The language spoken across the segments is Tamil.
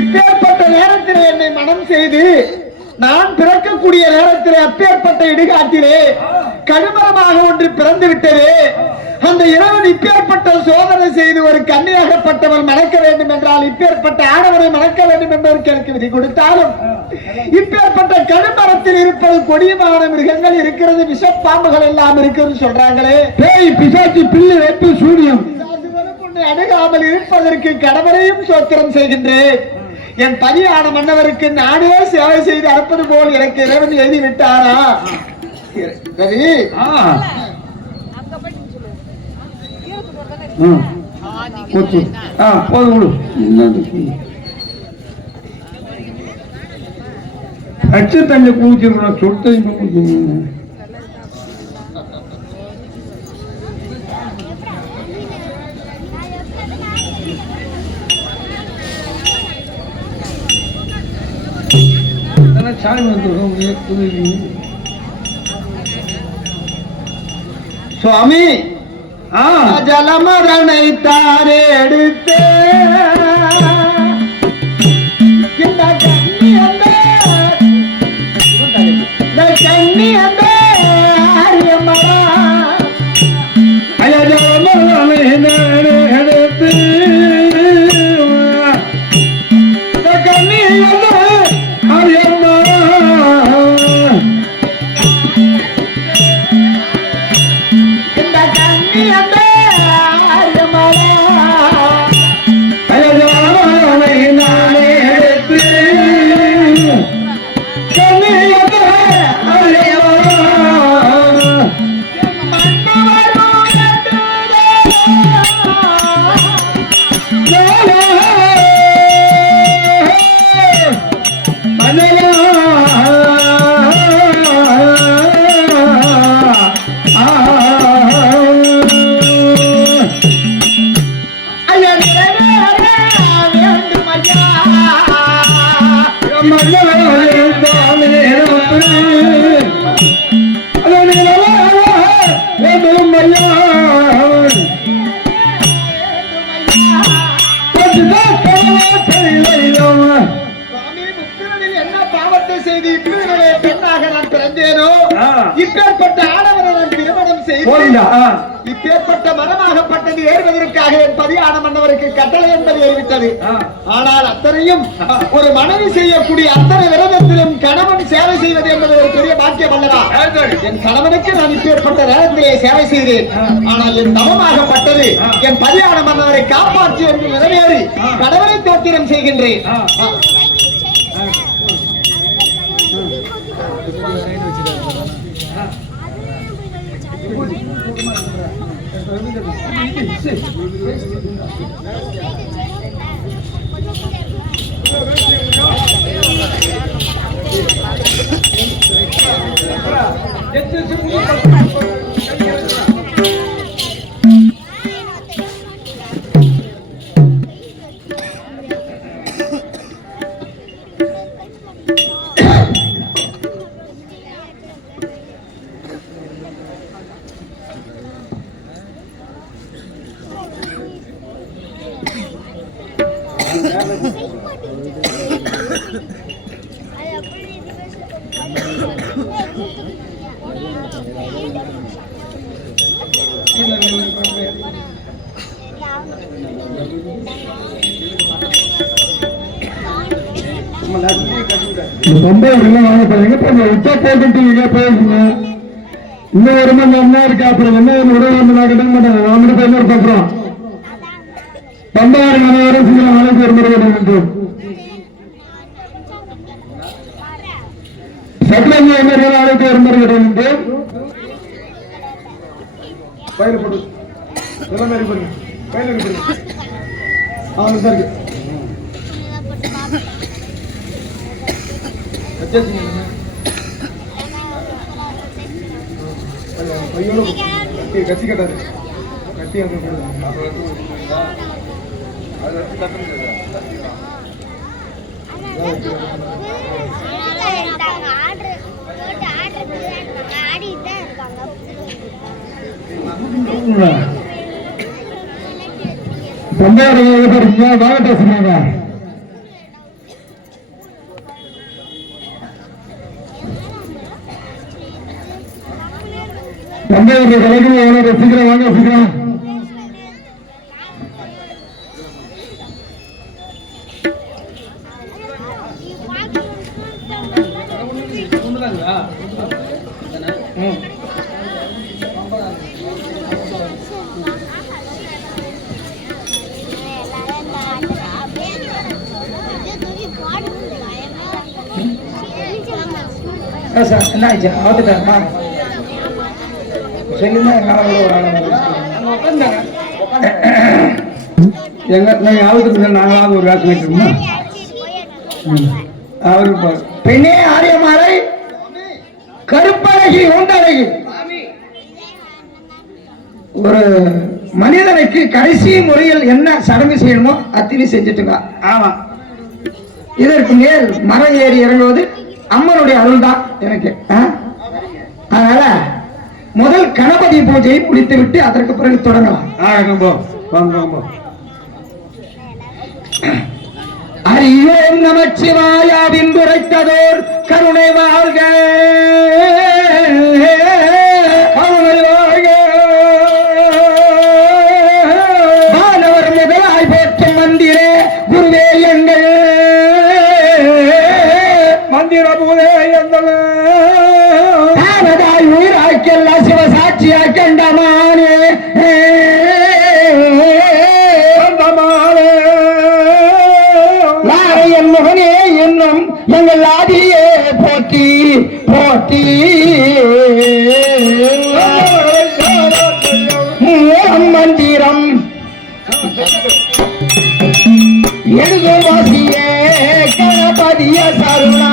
இப்பேற்பட்ட நேரத்திலே என்னை மனம் செய்து நான் பிறக்கக்கூடிய நேரத்திலே அப்பேற்பட்ட இடுகாட்டிலே கடுமரமாக ஒன்று பிறந்து விட்டது. அந்த இரவன் இப்பேற்பட்ட சோதனை செய்து ஒரு கன்னியாகப்பட்டவன் மணக்க வேண்டும் என்றால் இப்பேற்பட்ட ஆடவரை மணக்க வேண்டும் என்பதற்கு எனக்கு விதி கொடுத்தாலும் இப்பேற்பட்ட கடுமரத்தில் இருப்பது கொடியமான மிருகங்கள் இருக்கிறது, விஷப்பாம்புகள் எல்லாம் இருக்கிறது சொல்றாங்களே. பேய் பிசாசு பில்லு வெப்பு சூரியம் அணுகாமல் இருப்பதற்கு கடவுளையும் சோத்திரம் செய்கின்றேன். என் பதியான மன்னவருக்கு நானே சேவை செய்து அனுப்பது போல் எனக்கு இறைவன் எழுதி விட்டாரா? ரவி அச்சு தண்ணி குடிச்சிருக்கோம், சொட்டு சுவாமி ஜலமரணை தாரே எடுத்து இந்த கண்ணி அந்த ஆரியமரா ஜலமரணை எடுத்து இந்த கண்ணி ஆரியமரா இப்பேற்பட்ட ஆடவரை நான் திருமணம் செய்து இப்பேற்பட்ட மரமாகப்பட்டது ஏறுவதற்காக என் பதியான மன்னவருக்கு கட்டளை என்பது ஏறிவிட்டது. ஆனால் அத்தனையும் ஒரு மனைவி செய்யக்கூடிய அத்தனை விரதத்திலும் கணவன் சேவை செய்வது என்பது ஒரு பெரிய பாக்கியம் அல்லவா? என் கணவனுக்கு நான் இப்பேற்பட்ட நேரத்திலே சேவை செய்தேன். ஆனால் என் தவமாகப்பட்டது என் பதியான மன்னவரை காப்பாற்றி என்று நிறைவேறி கடவுளை தோத்திரம் செய்கின்றேன். சம்பளம் வாங்க போறீங்க உச்சா போட்டு பேசுங்க இன்னும் 1 மணி நேரம் தான் இருக்கு அப்புறம் என்ன உடம்பு நான் கட்ட மாட்டாங்க நான் மட்டும் பேர் பாக்குறோம் பம்பாறு மனவரும் சில நாளைக்கு ஒரு முறை வேண்டும் சட்டங்க என்ன நாளைக்கு ஒரு முறை வேண்டும் பயிர் போடு எல்லாம் மாதிரி போடுங்க பயிர் போடுங்க அவங்க சார் கட்டி கட்டாரு கட்டி வாங்கட்ட சொன்னாங்க தந்தையுடைய கலைகள் எவ்வளவு சீக்கிரம் வாங்க சீக்கிரம் என்ன ஆச்சு ஆத்துட்டாருமா சொல்லுங்க எங்க நாங்க ஆளுக்கு நாங்களாவது ஒரு வேஷம் வைக்கணுமா அவரு பெண்ணே ஆரியமாறை கருப்பழகி உண்டழகி ஒரு மனிதனுக்கு கடைசி முறையில் என்ன சடங்கு செய்யணுமோ அத்தனை செஞ்சுட்டுங்க ஆமா இதற்கு மேல் மரம் ஏறி இறங்குவது அம்மனுடைய அருள் தான் எனக்கு அதனால முதல் கணபதி பூஜையை முடித்து விட்டு அதற்கு பிறகு தொடங்கலாம் அறியோம் நமச்சிவாயாவின் உரைத்ததோர் கருணை வாழ்க கருணை வாழ்க மாணவர் முதலாய் போற்றும் மந்திரே குருவே எங்கள் மந்திர பூதே எங்கள் உயிராக்கெல்லாம் சிவசாட்சியா கண்டமானே என் முகனே என்னும் எங்கள் ஆதியே போற்றி போற்றி மந்திரம் எழுதும் வாசியே கணபதிய சருணா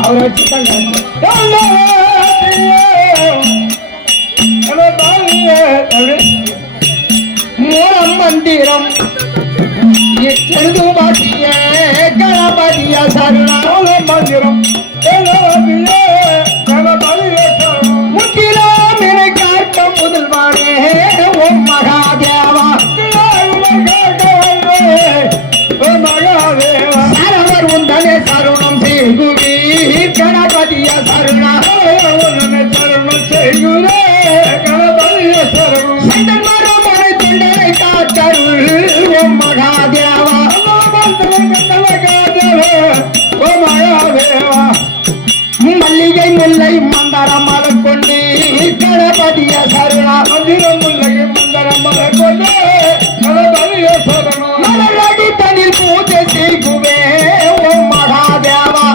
அவர் வச்சுட்டாங்க மூலம் மந்திரம் எழுதும் வாசிய கணபதிய சருணா மந்திரம் முற்றிலும் என காட்ட முதல்வானே ஓம் மகாதேவா சரவர் உந்தனே சருணம் செய்குவீர் கணபதிய சருணா சருணம் செய்குரே கணபதிய சருணம் சந்தன் மரமனை தொண்டனை காத்தருள் ஓம் மகாதேவா ஓம் மகாதேவா மல்லிகை முல்லை மந்தரம் மலர் கொண்டு கணபதிய சருணா மந்திரம் முல்லை மந்தரம் மலர் கொண்டு கணபதிய சருணா மலரடி தனில் பூஜை செய்குவே ஓம் மகாதேவா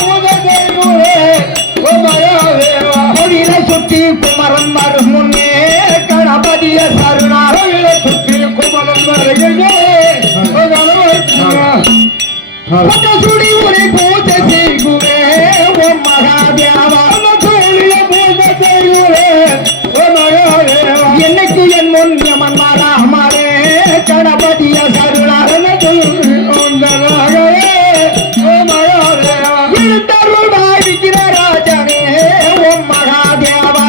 பூஜை செய்குவே ஓம் மகாதேவா கோவிலை சுற்றி குமரன் வரும் முன்னே கணபதிய சருணா கோவிலை சுற்றி குமரன் வருகிறே சுடி உரை பூஜை செய்குவே ஓம் மகாதேவா பூஜை செய்குவே ஓம் மகாதேவா என்னைக்கு என் முன் யமன் மாறாமரே கணபதிய சருணா எழுத்தருள் வாழ்கிற ராஜனே ஓம் மகாதேவா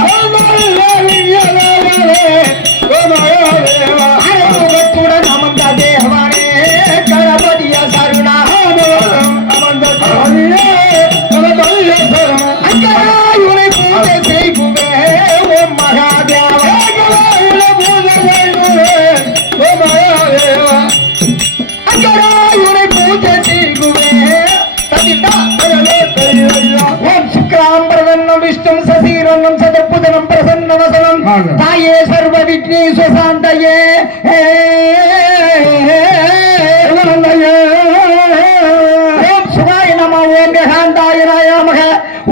விஷ்ணும் சசீரன்னம் சதற்புதனம் பிரசன்னவசனம் தாயே சர்வ விக்னேஸ்வர சாந்தயே ஓம் சிவாய நம ஓம் ககாந்தாய நமக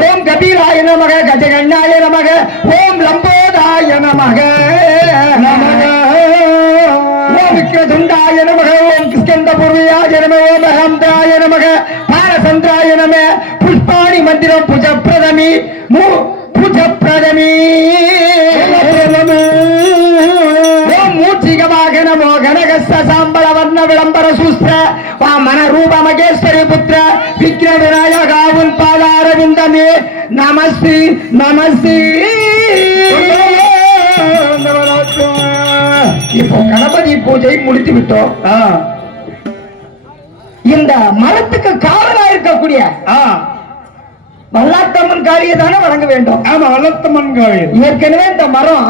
ஓம் கபீராய நமக கஜகண்ணாய நமக ஓம் லம்போதாய நமக ஓம் விக்ரதுண்டாய நமக ஓம் கிருஷ்ணபூர்வியாய நம ஓம் அகந்தாய நமக பாரசந்திராய நம புஷ்பாணி மந்திரம் புஜப்பிரதமி புஜப்பிரதமி ஓம் மூர்த்திகமாக நமோ கனகஸ்த சாம்பள வர்ண விளம்பர சூஸ்திர வாமன ரூப மகேஸ்வரி புத்திர விக்ன விநாயகா உன் பாதாரவிந்தமே நமஸ்தி நமஸ்தி. இப்போ கணபதி பூஜை முடித்து விட்டோம். இந்த மரத்துக்கு காவலா இருக்கக்கூடிய வல்லாத்தம்மன் காளியை தானே வணங்க வேண்டும். ஆமா, வல்லத்தம்மன் காளி. ஏற்கனவே இந்த மரம்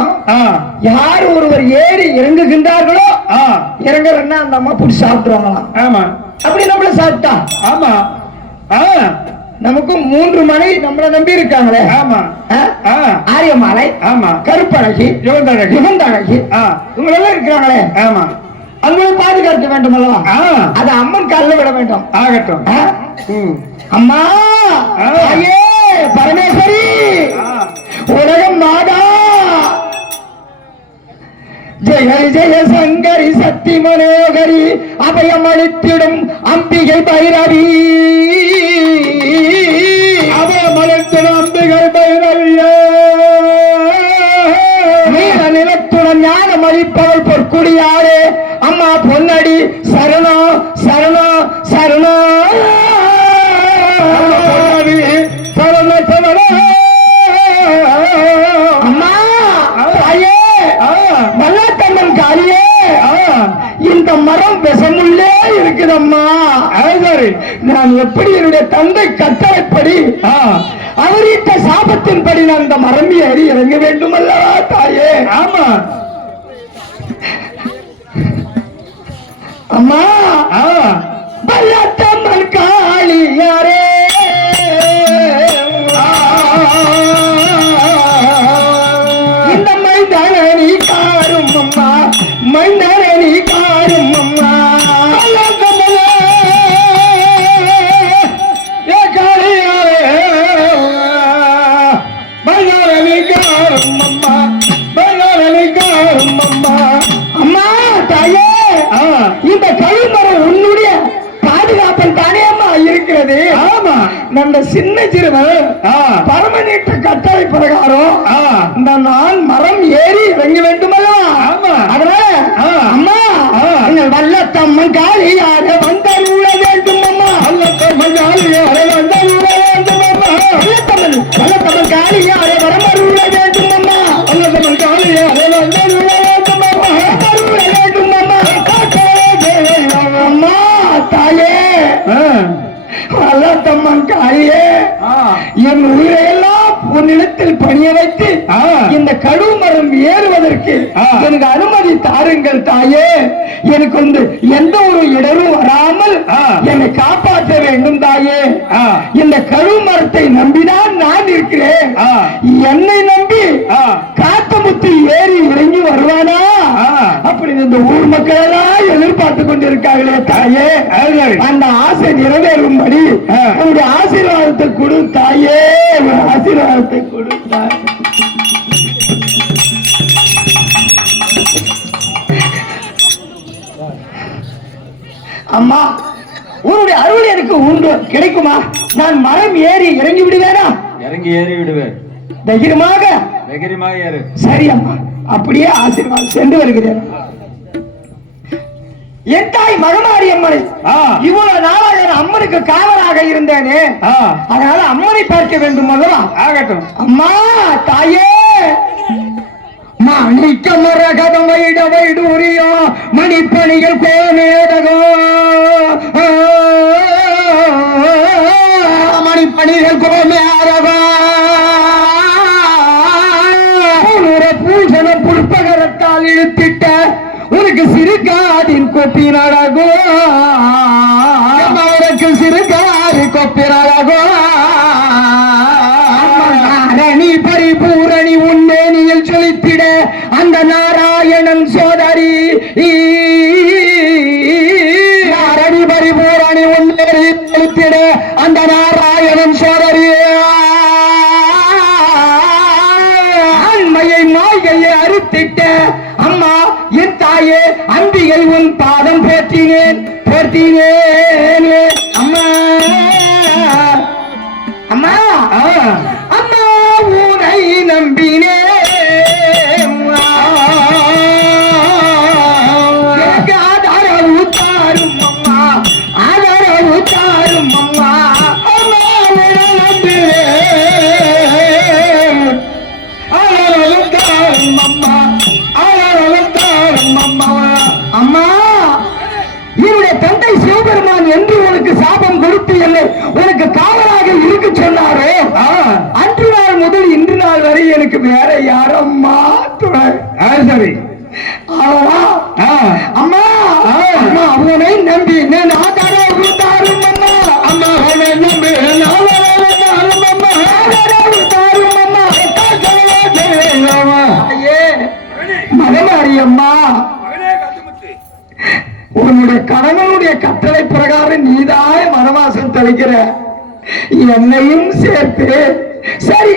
யார் ஒருவர் ஏறி இறங்குகின்றார்களோ இறங்குறன்னா அந்த அம்மா புடி சாப்பிட்டுருவாங்களாம். ஆமா, அப்படி நம்மள சாப்பிட்டா ஆமா நமக்கு 3 மனை நம்மள நம்பி இருக்காங்களே. ஆமா, ஆரியமாலை, ஆமா, கருப்பழகி, யுகந்தழகி, யுகந்தழகி இவங்க எல்லாம் இருக்கிறாங்களே. ஆமா, அவங்களை பாதுகாக்க வேண்டும் அல்லவா? அது அம்மன் காலில் விட வேண்டும். ஆகட்டும். அம்மா ஐயே பரமேஸ்வரி உலகம் மாதா ஜெய ஜெய சங்கரி சக்தி மனோகரி அபயம் அளித்திடும் அம்பிகை பைரவி அபயம் அளித்திடும் அம்பிகை பைரவியே நிலத்துடன் ஞானம் அளிப்பவள் பொற்குடியாரே அம்மா பொன்னடி சரணம் சரணம் சரணம் சரண சரண அம்மா ஐயே வல்லாத்தம்மன் காளியே இந்த மரம் விஷமுள்ளே இருக்குதம்மா. நான் எப்படி என்னுடைய தந்தை கட்டளைப்படி அவரிட்ட சாபத்தின்படி நான் இந்த மரம் ஏறி இறங்க வேண்டும் அல்லவா தாயே? ஆமா அம்மா வல்லாத்தம்மன் காளியாரே இந்த மைதானி காரும் அம்மா மைதானி காரும் அம்மா மைதானி காரும் அம்மா மைதானி காரும் அம்மா. அம்மா தாயே இந்த கழிமரம் உன்னுடைய பாதுகாப்பன் தானே அம்மா இருக்கிறது. ஆமா, நம்ம சின்ன சிறுவன் பரமநீட்ட கட்டளை பிரகாரம் இந்த நான் மரம் ஏறி இறங்க வேண்டும் அல்லவா? ஆமா, அதனால அம்மா வல்லத்தம்மன் காளியாக வந்தருள வேண்டும் அம்மா. வல்லத்தம்மன் காளியாக வந்தருள வேண்டும் அம்மா. வல்லத்தம்மன் காளியாக வரமருள வேண்டும் அம்மா. வல்லத்தம்மன் காளியாக வந்தருள வேண்டும் அம்மா. வரமருள வேண்டும் அம்மா. அம்மா தாயே வல்லாத்தம்மன் காளியே என் உயிரையெல்லாம் உன்னிடத்தில் பணிய வைத்து இந்த கழுமரம் ஏறுவதற்கு எனக்கு அனுமதி தாருங்கள் தாயே. எனக்கு வந்து எந்த ஒரு இடரும் வராமல் என்னை காப்பாற்ற வேண்டும் தாயே. இந்த கழுமரத்தை நம்பிதான் நான் இருக்கிறேன். என்னை நம்பி காத்தமுத்து ஏறி இறங்கி வருவானா அப்படி இந்த ஊர் மக்கள் எல்லாம் எதிர்பார்த்து கொண்டிருக்காங்களே தாயே. அந்த ஆசை நிறைவேறும்படி உங்களுடைய ஆசீர்வாதத்தை கொடு தாயே. ஆசீர்வாதத்தை கொடுத்தார். அம்மா உன்னுடைய அருள் எனக்கு உண்டு கிடைக்குமா? நான் மரம் ஏறி இறங்கி விடுவேனா? இறங்கி ஏறி விடுவேன். தைரியமாக தைரியமாக ஏறு. சரி அம்மா, அப்படியே ஆசீர்வாதம் சென்று வருகிறேன். என் தாய் மகமாரி அம்மனை இவ்வளவு நாளாக அம்மனுக்கு காவலாக இருந்தேனே, அதனால அம்மனை பார்க்க வேண்டும் அல்லவா? ஆகட்டும். அம்மா தாயே மாணிக்க மரகதம் வைட வைடூரியோ மணிப்பணிகள் கோமேதகோ மணிப்பணிகள் கோமேதகோ பூஷண புஷ்பகரத்தால் இழுத்திட்ட உனக்கு சிறுகாதின் கொப்பினழகோ உனக்கு சிறுகாதி கொப்பினழகோ காத்திட்ட அம்மா என் தாயே அம்பிகை உன் பாதம் போற்றினேன் அம்மா அம்மா அம்மா உனை நம்பினே ஆதரவு தாரும் அம்மா ஆதரவு தாரும் அம்மா அம்மா உனை நம்பினேன் ஆதரவு தாரும் அம்மா ஆதரவு தாரும் அம்மா அம்மா என்னுடைய தந்தை சிவபெருமான் என்று உனக்கு சாபம் கொடுத்து என்னை உனக்கு காவலாக இருக்க சொன்னாரே அன்று நாள் முதல் இன்று நாள் வரை எனக்கு வேற யாரம்மா துணை சரி அம்மா அம்மா அவனை நம்பி நான் ஆதரவு தாரும் அம்மா அம்மா அவனை நம்பி மகமாரியம்மா உன்னுடைய கணவனுடைய கட்டளை பிரகாரம் நீதாய வனவாசம் தளிக்கிற என்னையும் சேர்த்து சரி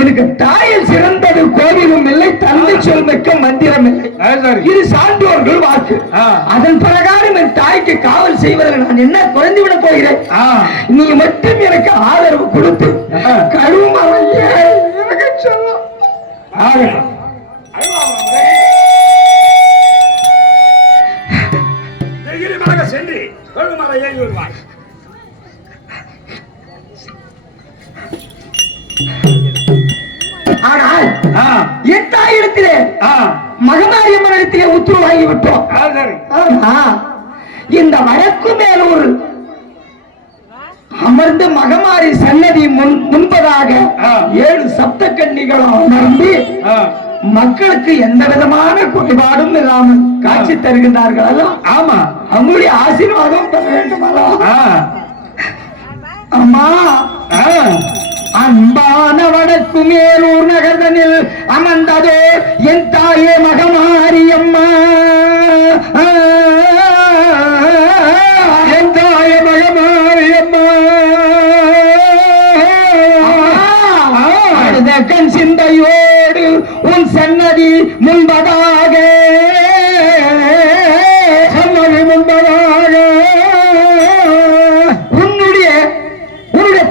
எனக்கு தாயில் சிறந்தது கோவிலும் இல்லை தந்தை சொல் மிக்க மந்திரம் இல்லை இது சான்றோர்கள் வாக்கு அதன் பிரகாரம் என் தாய்க்கு காவல் செய்வதில் நான் என்ன குறைந்து விட போகிறேன் நீ மட்டும் எனக்கு ஆதரவு கொடுத்து கழுமறையே எனக்கு சொல்ல சென்று கழுமறை ஏறி வருவாய். ஆனால் என் தாயிடத்திலே மகமாரியம்மன் இடத்திலே உத்தரவு வாங்கி விட்டோம். இந்த வழக்கு மேலூர் அமர்ந்து மகமாரி சன்னதி முன்பதாக 7 சப்த கன்னிகளும் அமர்ந்து மக்களுக்கு எந்த விதமான குறைபாடும் இல்லாமல் காட்சி தருகின்றார்கள். ஆமா, அவங்களுடைய ஆசீர்வாதம் பெற வேண்டும். அம்மா அன்பான வடக்கு மேலூர் நகர்தனில் அமர்ந்ததோ என் தாயே மகமாரியம்மா என் தாயே மகமாரியம்மா கண் சிந்தையோடு உன் சன்னதி முன்பதாக உன்னுடைய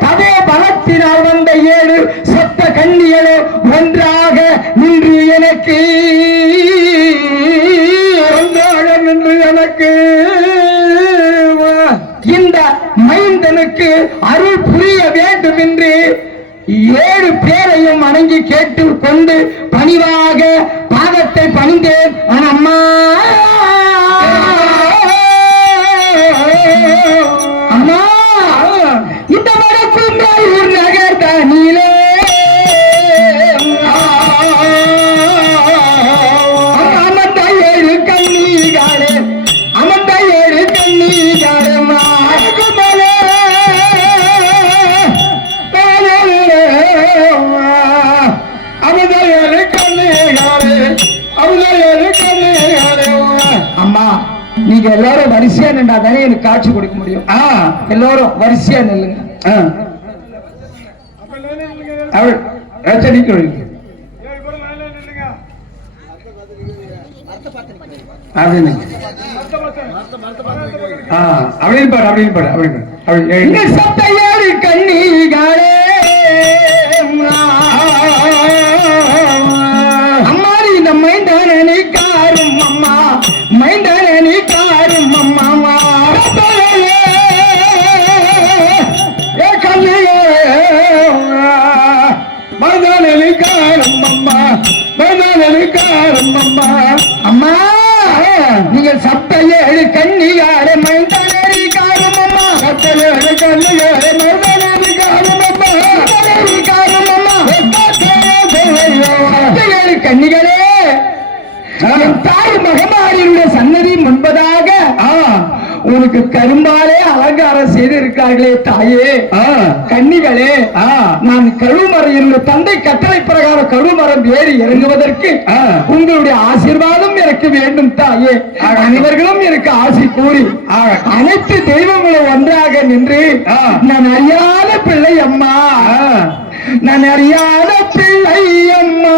தவே பலத்தினால் வந்த 7 சப்த கன்னிகளோ ஒன்றாக நின்று எனக்கு இந்த மைந்தனுக்கு அருள் புரிய வேண்டும் என்று 7 பேரையும் வணங்கி கேட்டு கொண்டு பணிவாக பாதத்தை பணிந்தேன். அம்மா அம்மா இந்த வடக்கு மேலூர் நகர் தனியிலே அமர்ந்த 7 கன்னிகாலே அமர்ந்த 7 கன்னிகாலே அம்மா நீங்க எல்லாரும் வரிசையா நின்றா தானே எனக்கு காட்சி கொடுக்க முடியும். எல்லாரும் வரிசையா நில்லுங்க. அப்படின்னு பாரு அப்படின்னு பாரு அப்படின்னு சத்த 7 கன்னிகாலே அம்மாடி இந்த மைந்தானி காரும் அம்மா மைந்தானி காரும் அம்மா மைதானி காரும் அம்மா மைதானி காரும் அம்மா அம்மா நீங்கள் சப்த 7 கன்னிகாரே மைந்தானி காரும் அம்மா சப்த 7 கன்னிகாரே மைதானி காரும் அம்மா மைதானி காரும் அம்மா கன்னிகளே தாய் மகமாரியுடைய சன்னதி முன்பதாக உனக்கு கரும்பாலே அலங்காரம் செய்திருக்கிறார்களே தாயே கன்னிகளே நான் கழுமறையில் தந்தை கட்டளை பிரகாரம் கழுமரம் ஏறி இறங்குவதற்கு உங்களுடைய ஆசீர்வாதம் எனக்கு வேண்டும் தாயே. அனைவர்களும் எனக்கு ஆசி கூறி அனைத்து தெய்வங்களும் ஒன்றாக நின்று நான் அறியாத பிள்ளை அம்மா நான் அறியாத பிள்ளை அம்மா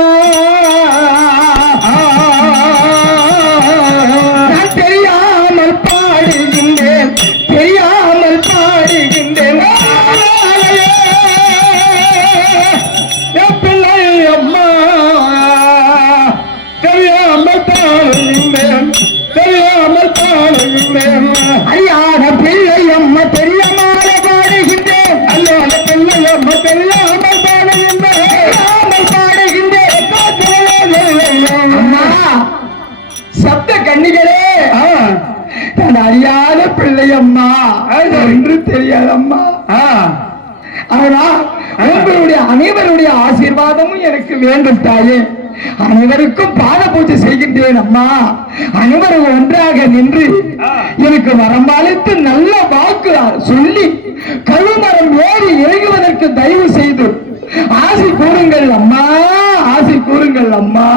என்று தெரியாதம்மா. ஆனா உங்களுடைய அனைவருடைய ஆசீர்வாதமும் எனக்கு வேண்டும் தாயே. அனைவருக்கும் பாத பூஜை செய்கின்றேன் அம்மா. அனைவரும் ஒன்றாக நின்று எனக்கு வரம்பாலித்து நல்ல வாக்கு சொல்லி கழுமரம் ஏறி இறங்குவதற்கு தயவு செய்து ஆசை கூறுங்கள் அம்மா, ஆசை கூறுங்கள் அம்மா.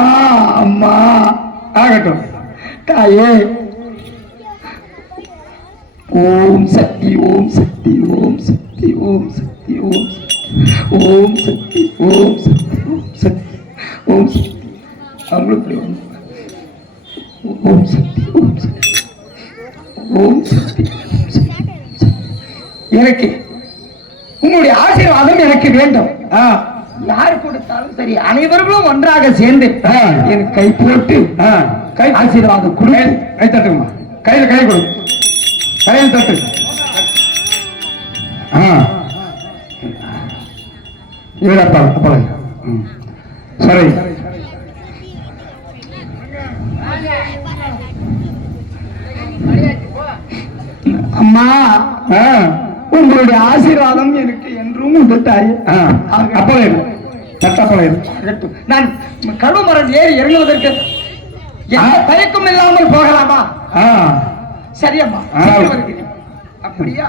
அம்மா ஆகட்டும் தாயே. ஓம் சக்தி, ஓம் சக்தி, ஓம் சக்தி, ஓம் சக்தி, ஓம் ஓம் சக்தி, ஓம் சக்தி, ஓம் சக்தி, ஓம் சக்தி. அவங்களுக்கு ஓம் சக்தி, ஓம் சக்தி, ஓம் சக்தி. எனக்கு உங்களுடைய ஆசீர்வாதம் எனக்கு வேண்டும். யார் கொடுத்தாலும் சரி, அனைவர்களும் ஒன்றாக சேர்ந்து எனக்கு கை போட்டு கை ஆசீர்வாதம் கொடு. கை தட்டுமா, கையில கை கொடு, கையில் தட்டு. அப்பா சரி. அம்மா, உங்களுடைய ஆசீர்வாதம் எனக்கு என்றும் உண்டு தாயே. நான் கழுமரம் ஏறி இறங்குவதற்கு தயக்கம் இல்லாமல் போகலாமா? சரியம்மா, அப்படியா?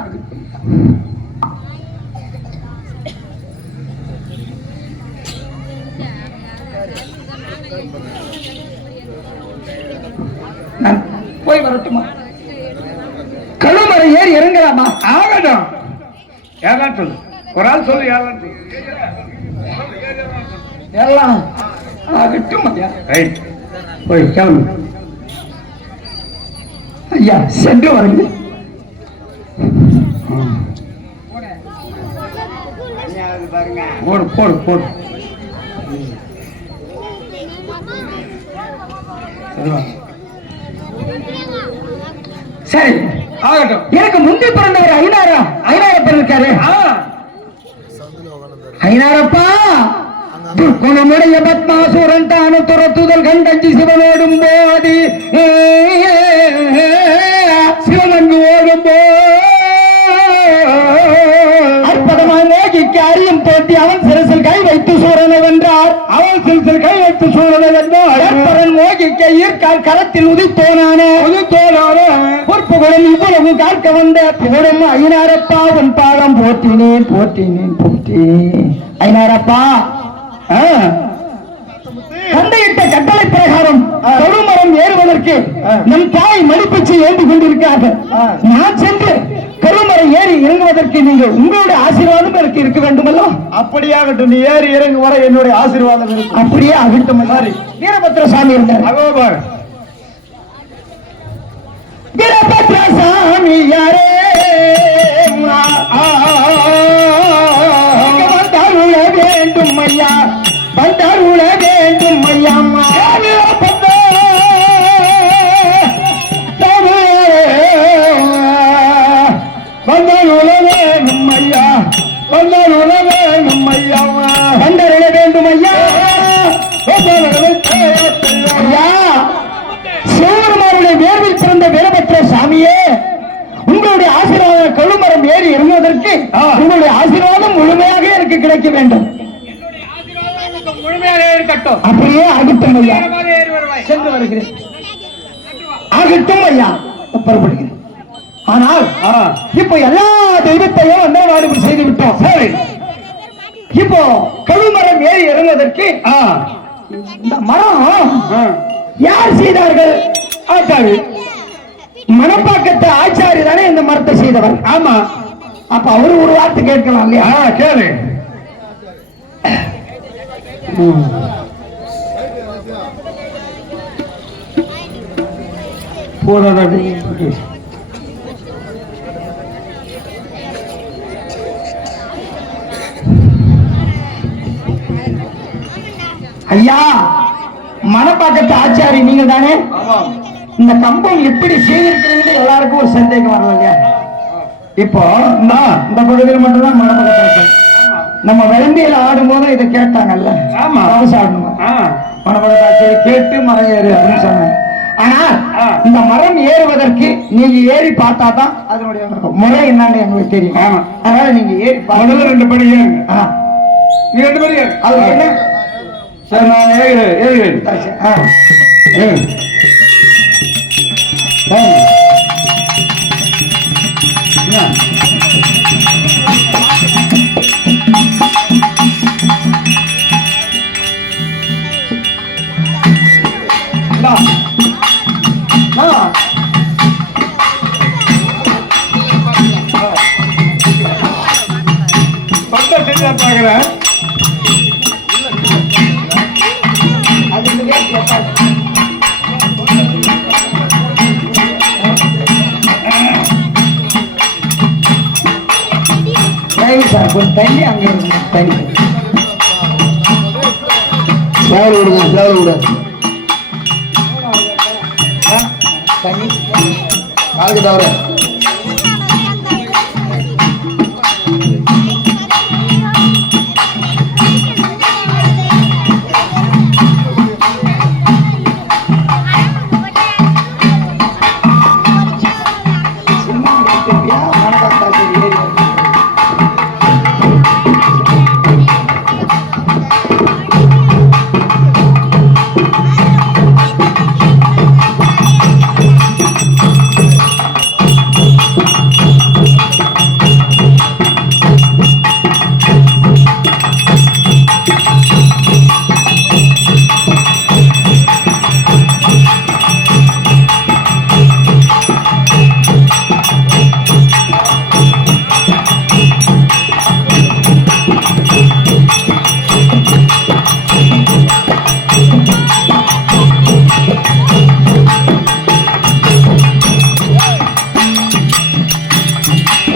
நான் போய் வரட்டுமா? கழுமரம் ஏறி இறங்கலாமா? ஆகட்டும். ஏதான் சொல்லு, ஒரு ஆள் சொல்லு. ஏதான் சொல்லு, எல்லாம் ஆகட்டும் ஐயா. ரைட், போய் கிளம்பு ஐயா. சென்று வருங்க. போடு போடு போடு. சரி ஆகட்டும். எனக்கு முந்தி பிறந்தவர் ஐநாரப்பா இருக்காரு. ஐநாரப்பா துர்க்குணமுடைய பத்மாசூரன் தானு துரத்துதல் கண்டஞ்சி சிவனோடும் போதி சிவனங்கு ஓடும் அற்புதமாய் நோக்கிக்கு அரியும் போட்டி அவன் சிரசில் கை வைத்து சூரனை வென்றார். அவன் சிரசில் கை வைத்து சூரனை வென்றார். நோக்கிக்க ஈர்க்கால் கரத்தில் உதித்தோனானே பொறுப்புகளும் இவ்வளவு காக்க வந்த புகழும் ஐநாரப்பா உன் பாதம் போற்றினேன் போற்றினேன் போற்றினேன். ஐநாரப்பா, தந்தையிட்ட கட்டளை பிரகாரம் கழுமரம் ஏறுவதற்கு நம் தாய் மடிப்பிச்சு ஏந்து கொண்டிருக்கார்கள். நான் சென்று கழுமரம் ஏறி இறங்குவதற்கு நீங்கள் உங்களுடைய ஆசீர்வாதம் எனக்கு இருக்க வேண்டுமல்ல? அப்படியாகட்டும். நீ ஏறி இறங்கு வர என்னுடைய ஆசீர்வாதம் இருக்கு. அப்படியே ஆகட்டும். வீரபத்ர சாமி இருந்தார். வீரபத்ர சாமி யாரே வந்தாருள வேண்டும் ஐயா, வந்தாருள வேண்டும் ஐயா. வந்தாருள வேண்டும் ஐயா, வந்தாருள வேண்டும் ஐயா, வந்தாருள வேண்டும் ஐயா. ஐயா, சிவபெருமானுடைய வேர்வில் பிறந்த வீரபத்ர சாமியே, உங்களுடைய ஆசீர்வாதம் கழுமரம் ஏறி இறங்குவதற்கு உங்களுடைய ஆசீர்வாதம் முழுமையாக எனக்கு கிடைக்க வேண்டும். முழுமையாக இருக்கட்டும். அப்படியே ஆகட்டும் ஐயா. சென்று வருகிறேன். ஆகட்டும் ஐயா, புறப்படுகிறேன். ஆனால் இப்போ எல்லா தெய்வத்தையும் அன்னவாடு செய்து விட்டோம். சரி, இப்போ கழுமரம் ஏறி இறங்குவதற்கு இந்த மரம் யார் செய்தார்கள்? ஆச்சாரி. மணப்பாக்கத்து ஆச்சாரி தானே இந்த மரத்தை செய்தவர். ஆமா. அப்ப அவரு ஒரு வார்த்தை கேட்கலாம் இல்லையா? கேளு. ஐயா, மணப்பாக்கத்து ஆச்சாரி நீங்க தானே? இந்த கம்பம் எப்படி செய்திருக்கிறது எல்லாருக்கும் ஒரு சந்தேகம் வரல இல்லையா? இப்போ இந்த பகுதியில் மட்டும்தான் மணப்பாக்கத்து நம்ம விளம்பியில ஆடும் போது இதை கேட்டாங்கல்ல. ஆடணும் மணப்பாக்கத்து ஆச்சாரி கேட்டு மரம் ஏறு அப்படின்னு சொன்னாங்க. ஆனா இந்த மரம் ஏறுவதற்கு நீங்க ஏறி பார்த்தா தான் அதனுடைய முறை என்னன்னு எங்களுக்கு தெரியும். அதனால நீங்க ஏறி முதல்ல 2 படி ஏறுங்க. நீ 2 படி ஏறு. அது என்ன? சரி நான் ஏறுகிறேன். பட்ட செஞ்சா பாக்குறேன். சார் கொஞ்சம் தண்ணி அங்க இருக்கு. தண்ணி சேவல் விடுங்க, சேவல் விடு. தண்ணி காலுக்கு தவிர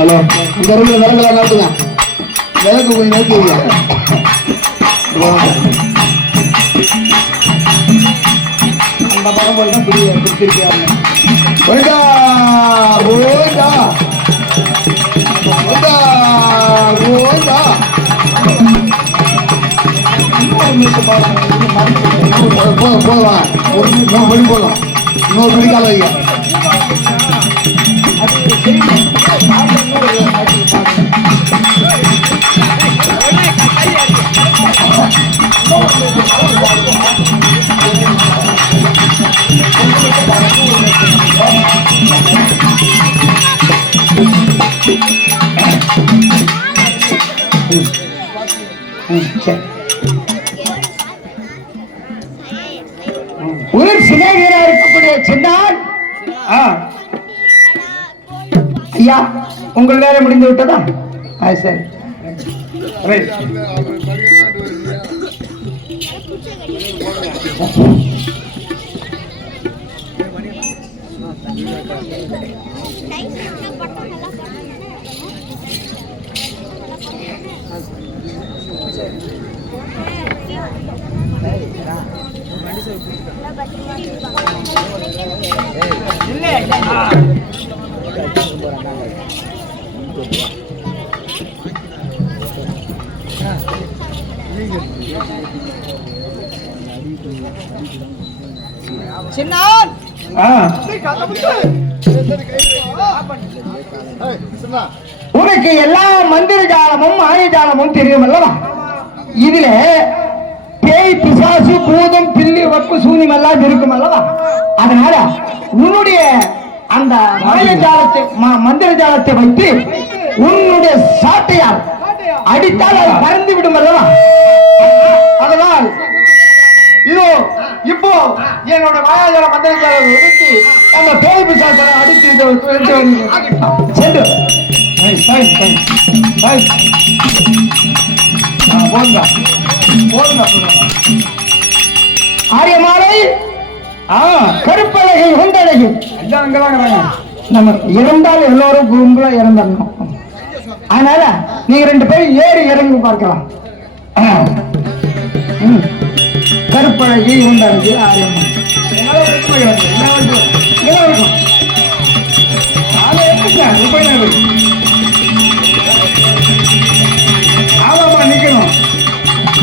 ஹலோ, இந்த ரூம்ல விளக்கெல்லாம் காட்டுங்க. விளக்கு கொஞ்சம் நோக்கி வைங்க. அந்த பக்கம் போய் தான் பிடிச்சிருக்காங்க. போயிட்டா போயிட்டா போயிட்டா போயிட்டா. போதும் போதும், ஒரு மணி போதும். இன்னொரு பிடிக்காத வைங்க. ஒரு சிநேகிதரா இருக்கக்கூடிய சின்னான், ஐயா உங்கள் வேலை முடிந்து விட்டதா? சரி. சின்னான், உனக்கு எல்லா மந்திர ஜாலமும் ஆயுஜாலமும் தெரியும் அல்லவா? இதுல பேய் பிசாசு பூதம் பில்லி வப்பு சூனியம் எல்லாம் இருக்கும் அல்லவா? அதனால உன்னுடைய அந்த மாயஜாலத்தை மந்திர ஜாலத்தை வைத்து உன்னுடைய சாட்டையால் அடித்தால் அது பறந்து விடும் அல்லவா? அதனால் இதோ இப்போ என்னோட மாயாஜால மந்திர ஜாலம் எடுத்து அந்த பேய் பிசாசை அடித்து சென்று ஆரியமாலை கருப்பழகை உண்டழகி நம்ம இறந்தால் எல்லோரும் கும்பலா இறந்துடணும். அதனால நீங்க 2 பேரும் ஏறி இறங்கி பார்க்கலாம். கருப்பழகி உண்டழகி ஆரியம்மா ஆமாமா நிக்கணும்.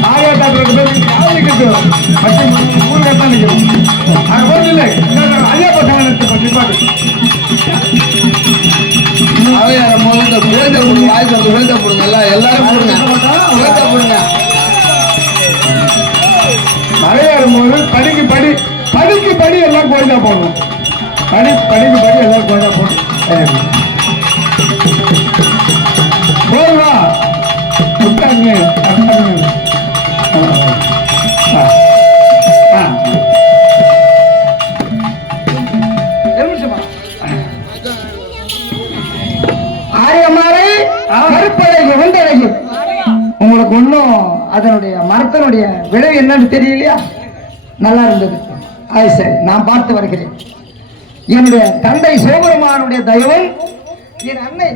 ஆயிரத்தி 2 பேர் நிக்கணும். ஊருக்கு தான் நிக்கணும். அது இல்லை வாய்ஸ் வந்து விழுந்த போடுங்க எல்லாரும் போடுங்க மலையாறும் போது படிக்கு படி எல்லாம் கோயிலா போடணும். படிக்கு படி எல்லாம் கோயிலா போடணும். போடுவா முட்டாங்க ஆரியமாலை கருப்பழகி வெந்தழகி. உங்களுக்கு ஒன்றும் அதனுடைய மரத்தினுடைய விளைவு என்னன்னு தெரியலையா? நல்லா இருந்தது. அது சரி, நான் பார்த்து வருகிறேன். என்னுடைய தந்தை சிவபெருமானுடைய தெய்வம், என் அன்னை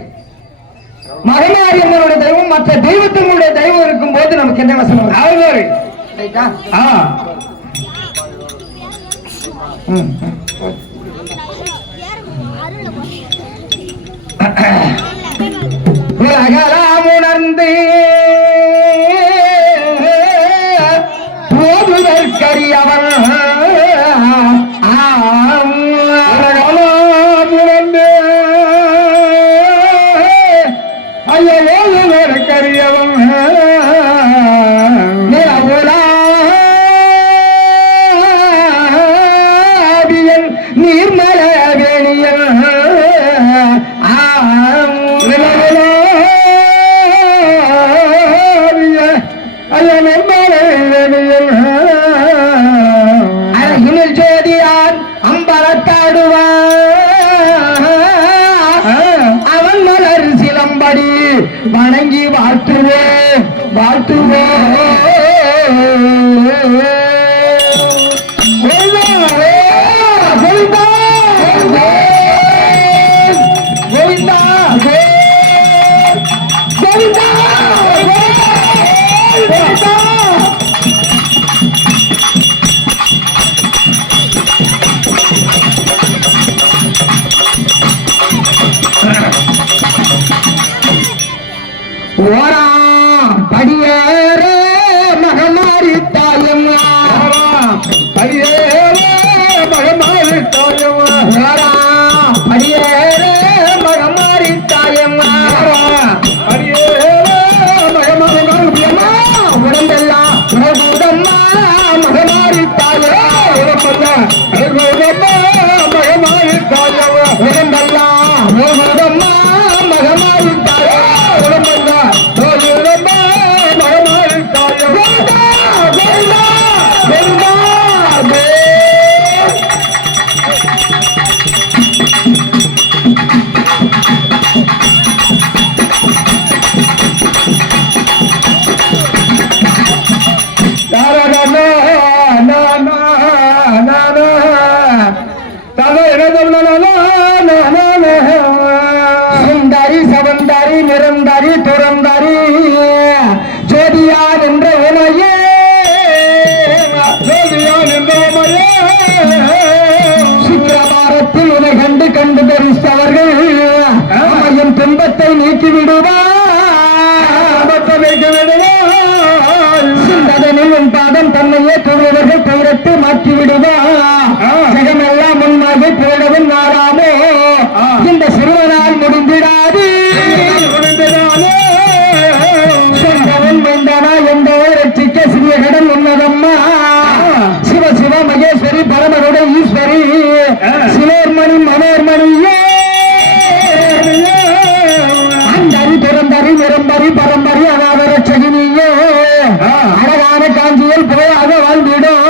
மகமாரியம்மனுடைய தெய்வம், மற்ற தெய்வத்தினுடைய தெய்வம் இருக்கும் போது நமக்கு என்ன வசனம்? உலகலாம் உணர்ந்து போதுதற்கரியவன் உணர்ந்து ஐயக்கரியவன் நீர்மல வேணியன் அழகினில் ஜோதியான் அம்பலத்தாடுவான் அவன் மலர் சிலம்படி வணங்கி வாழ்த்துவேன் ஓரா படியேற மகமாரி தாயம்மா, படியேற மகமாரி தாயம்மா, ஓரா படியேற மகமாரி தாயம்மா, படியேற மகமாரி உடம்பெல்லாம் உணர்வுதம்மா மகமாரி தாயம்மா, உடம்பெல்லாம் மகமாரி தாயம்மா, உடம்பெல்லாம் உணர்வுதம்மா மகமாரி தாயம்மா, உடம்பெல்லாம் மகமாரி தாயம்மா. சுந்தரி சவந்தரி நிரந்தரி துறந்தரி ஜோதியான் என்ற உமையே, ஜோதியான் என்ற உமையே, சுக்கிரவாரத்தில் உனை கண்டு தரித்தவர்கள் அம்மையின் துன்பத்தை நீக்கி சிந்ததனில் உன் பாதம் தன்னையே தொழுவர்கள் பெயரத்து மாற்றி ஜெகமெல்லாம் முன்மாகி போடவும் நாளாமோ இந்த சிறுவனால் முடிந்திடாது சொந்தவன் மைந்தானா என்பவர் ரட்சிக்க சிறிய கடன் உன்னதம்மா சிவ சிவ மகேஸ்வரி பரமருட ஈஸ்வரி சிலோர்மணி மனோர்மணியே அந்தரி பிறந்தரி நிரம்பரி பரம்பரி அனாதர சகினியே அழகான காஞ்சியில் போயாக வாழ்ந்திடும்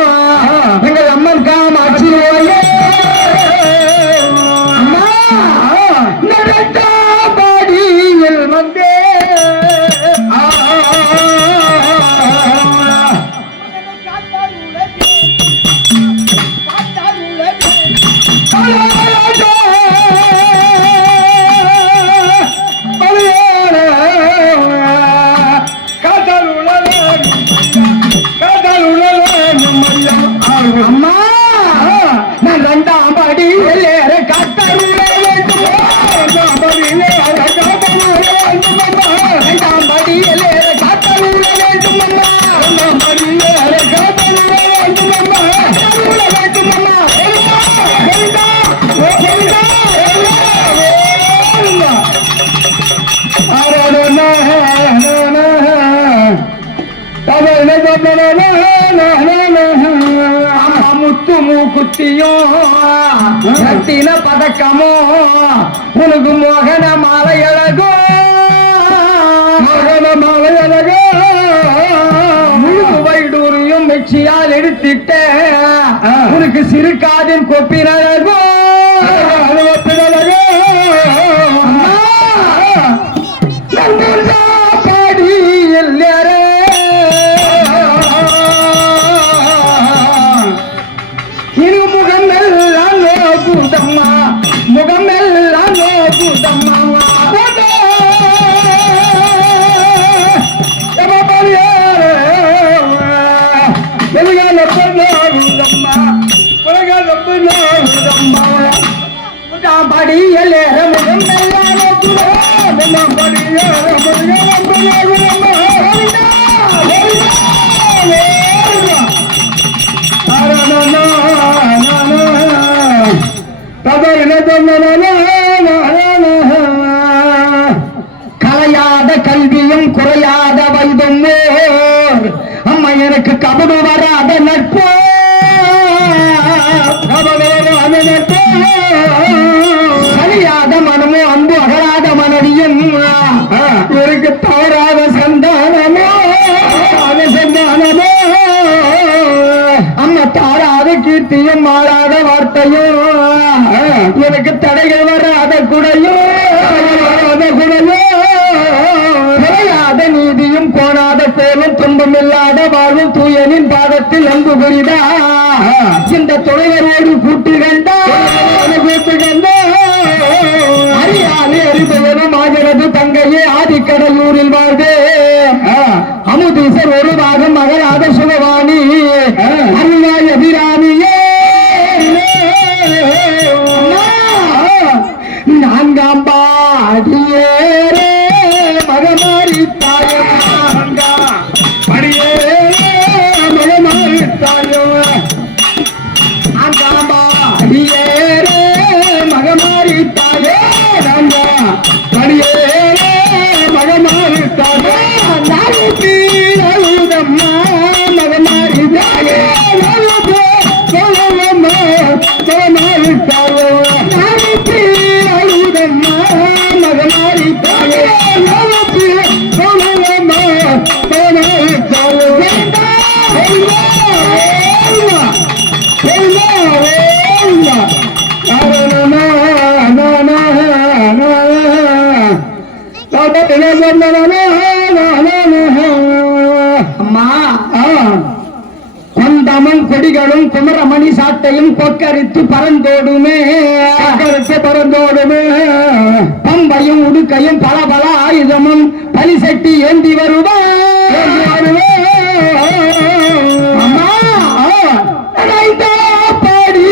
எங்கள் அம்மன் காமாட்சியோயே அம்மா நடத்தாபடியில் வந்தே அம்மா நான் ரெண்டாம் படியில் ஏற காத்தருள வேண்டும், ரெண்டாம் படியில் ஏற காத்தருள வேண்டும், ரெண்டாம் படியில் ஏற காத்தருள வேண்டும், ரெண்டாம் படியில் ஏற காத்தருள வேண்டும், காத்தருள வேண்டும் அம்மா. ஆரோடு முத்து மூக்குத்தியோ ரத்தின பதக்கமோ உனக்கு மோகன மாலை அழகோ முழு வைடூரியும் மெச்சியால் எடுத்துட்ட உனக்கு சிறு காதின் கொப்பினழகோ பாடி எல்லாரே இரு முகமெல்லாம் நோக்குதம்மா முகமெல்லாம் நோக்குதம்மா படியலே முகம் கலையாத கல்வியும் குறையாத வைபம் அம்மா எனக்கு கபடு வராத நட்பு சரியாத மனமோ அன்பு அகராத மனதியும் இவருக்கு தவறாத சந்தானமோ சந்தானமோ அம்மா தாராத கீர்த்தியும் மாறாத வார்த்தையும் எனக்கு தடைகள் வராத குடையும் குறையாத நீதியும் போனாத போலும் துன்பம் இல்லாத வாழ்வும் தூயனின் பாதத்தில் அன்பு புரிதா இந்த துணைவரோடு கூட்டு கண்டா அறியாலே அறிபவனும் ஆகிறது தங்கையே ஆதிக்கடலூரில் வாழ்வே அமுதீசர் ஒரு பாகம் மகளாத சுகவாணி அருளாய் அபிராமியே நான்காம் பாடியேரே மகமாரி தாயே மகமாரி தாயோ அடியேரே மகமாரி தாயே அடியேரே மகமாரி தாயே நாளுதம்மா மகமாரி தாயே மகமாரி தாயோ அழுதம்மா மகமாரி தாயே மகமாரி தாயோ அம்மா கொண்டமும் கொடிகளும் குமரமணி சாட்டையும் கொக்கரித்து பறந்தோடுமே பம்பையும் உடுக்கையும் பல பல ஆயுதமும் பலிசட்டி ஏந்தி வருவா பாடி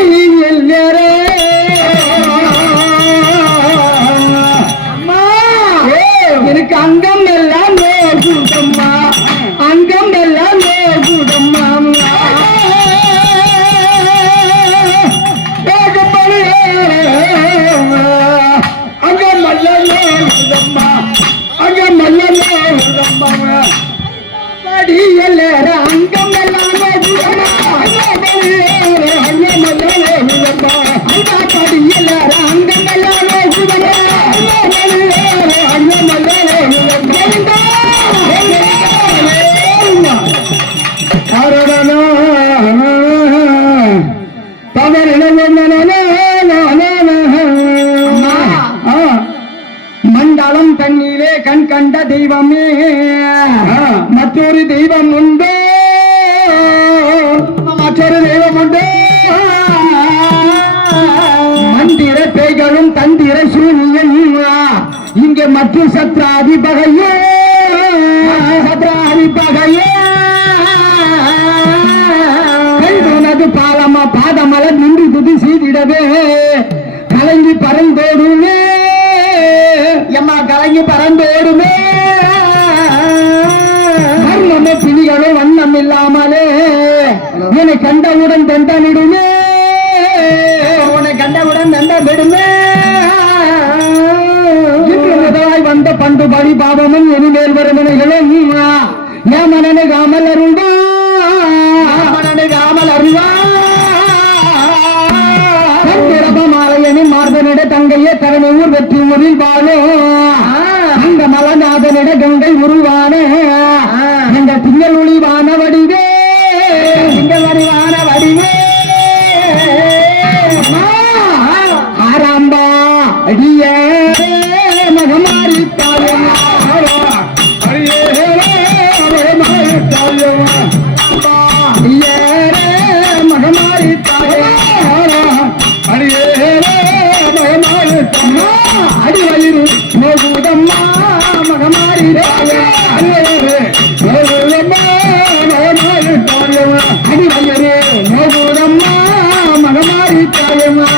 எல்லாரே எனக்கு அங்கம் எல்லாம் நோகுதம்மா அங்கம் எல்லாம் நோகுதம்மா அங்கம் அல்ல நோகுதம்மா அங்கம் அல்ல நோகுதம்மா படி எல்லார அங்கம் எல்லாம் நோகுதம்மா அங்கம் அல்ல நோகுதம்மா படி எல்லார அங்கம் எல்லாம் நோகுதம்மா மண்டலம் தண்ணீரே கண் கண்ட தெய்வமே மற்றொரு தெய்வம் உண்டு மற்றொரு தெய்வம் உண்டு மந்திர பேய்களும் தந்திர சூரியன் இங்கே மற்ற சத்ராதி பகையோ சத்ராதி பகையோ கைதுனது பாலமா பாதமல நின்று துதி செய்திடவே கலங்கி பறந்தோடுமே எம்மா கலங்கி பறந்தோடுமே கர்மமே பிணிகளும் வண்ணம் இல்லாமலே என்னை கண்டவுடன் தண்டனிடுமே உன்னை கண்டவுடன் தண்டமிடுமே வந்த பண்டு படி பாவமும் இனிமேல் வருமனைகளும் ஏமனனை காமல் அருண்டா உருவான இந்த திங்கள் ஒளிவான வடிவே திங்கள் வடிவான வடிவே ஆரம்பா அடிய மகமாரி தாயம்மா மகமாரி அடி வயிறு மோகுதம்மா மகமாரி அடி வயிறு மோகுதம்மா மகமாரி தாயம்மா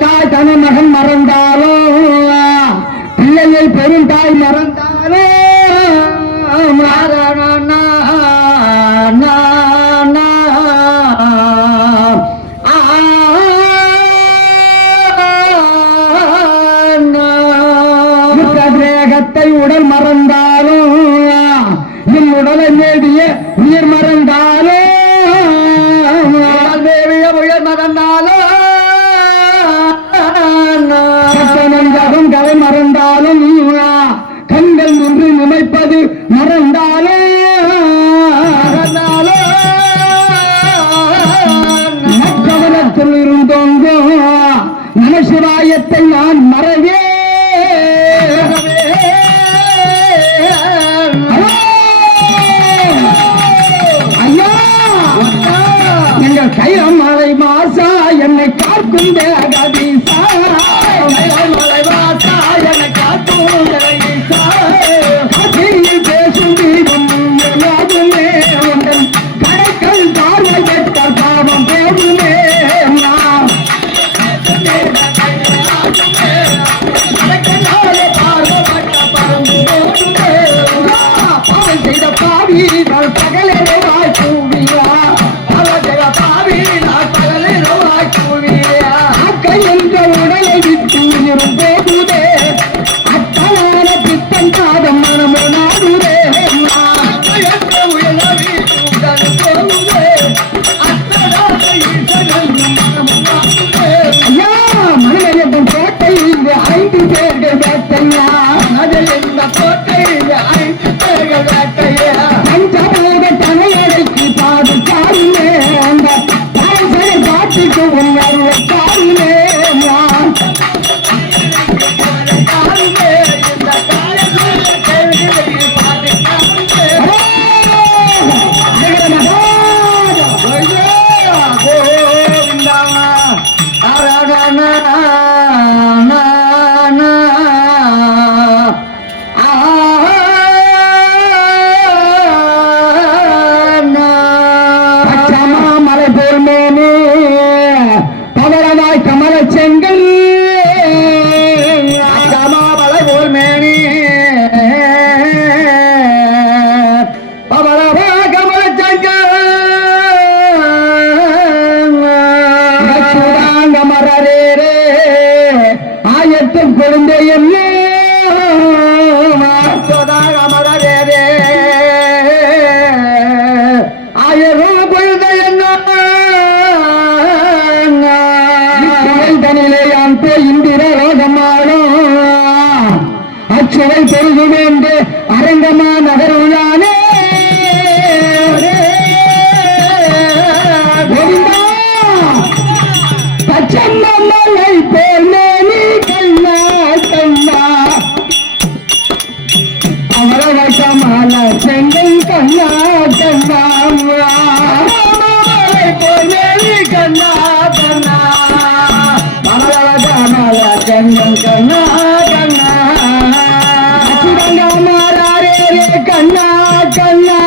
தாய் தன மகன் மறந்தாரோ பிள்ளையை பெரும் தாய் மறந்தாரோ தேகத்தை உடல் மறந்தாலும் என் உடலை நேடிய உயிர் மறந்தாலும் தேவிய உயிர் மறந்தாலும் ஜகம் கலை மறந்தாலும் கண்கள் நின்று நினைப்பது மறந்தாலும் கவனத்தில் இருந்தோங்கோ நமசிவாயத்தை நான் மறவே ஐயா எங்கள் கைலம் மலை மாசா என்னை காக்கும் தேகதீசா மலை மாசா என்னை காக்கும் தேகதீசா பேசும் வீடும் எல்லாதுமே உங்கள் கடைக்கல் பார்வை பெற்ற பாவம் பேசுமே பாவம் செய்த பாவி பகலே வாய்ப்புவியா பாவி பகலே வாய்ப்புவியா அக்கை என்ற உடலை விட்டு உயிரும் போகுதே அத்தனான பித்தன் பாதம் மனமோ நாடுதே ஐயா மனிதன் கோட்டை 5 பேர்கள் வேட்டையா அதில் இந்த கோட்டை 5 பேர்கள் வேட்டையா பஞ்சபோக தலையடைக்கு பாதுகாருமே அந்த தாய்சை பாட்டுக்கு உன்னருளை காருமே மலை போல் மேனே பவரமாய் கமல செங்கல் மலை போல் மேனே பவரமாய் கமல செங்கல் மரரே ஆயத்தும் கொழுந்தே என்ன மரரே ஆயிரம் பொழுது என்ன தனிலே யான் போய் இந்திர ரோகமாடும் அச்சுவை பெருகும் என்று அரங்கமா நகருளானே பச்சை போல் நீ கண்ணா கண்ணா அவரவ கமல செங்கல் கண்ணா கண்ணா பொன்னேரி கண்ணா கண்ணா அவரவ கமல செங்கல் கண்ணா கண்ணா அச்சுரங்க மாறாரே கண்ணா கண்ணா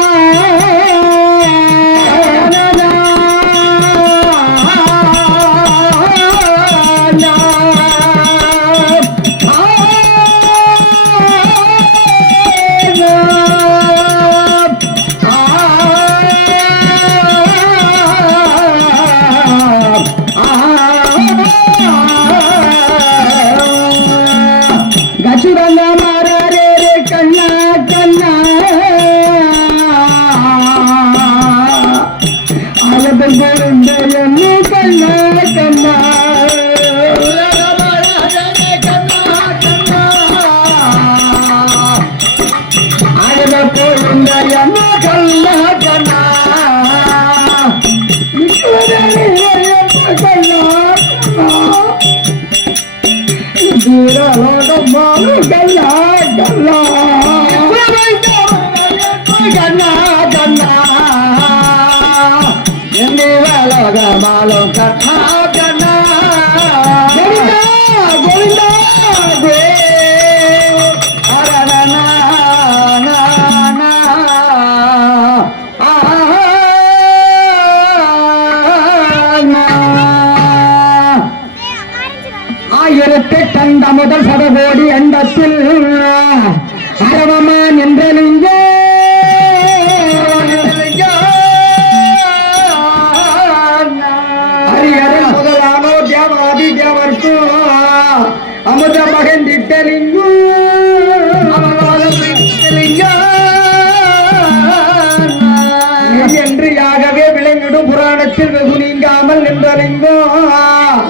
கண்ணா கண்ணா எந்த வேலகமாலும் கண்ணா கண்ணா கோவிந்தா கண்ட முதல் சதகோடி அண்டத்தில் அரவமான் என்ற ஹரியரன் முதலானோ தேவாதி தேவர்க்கும் அமுத மகந்திட்டலிங்கு என்று யாகவே விளங்கிடும் புராணத்தில் வெகு நீங்காமல் நின்றலிங்கும்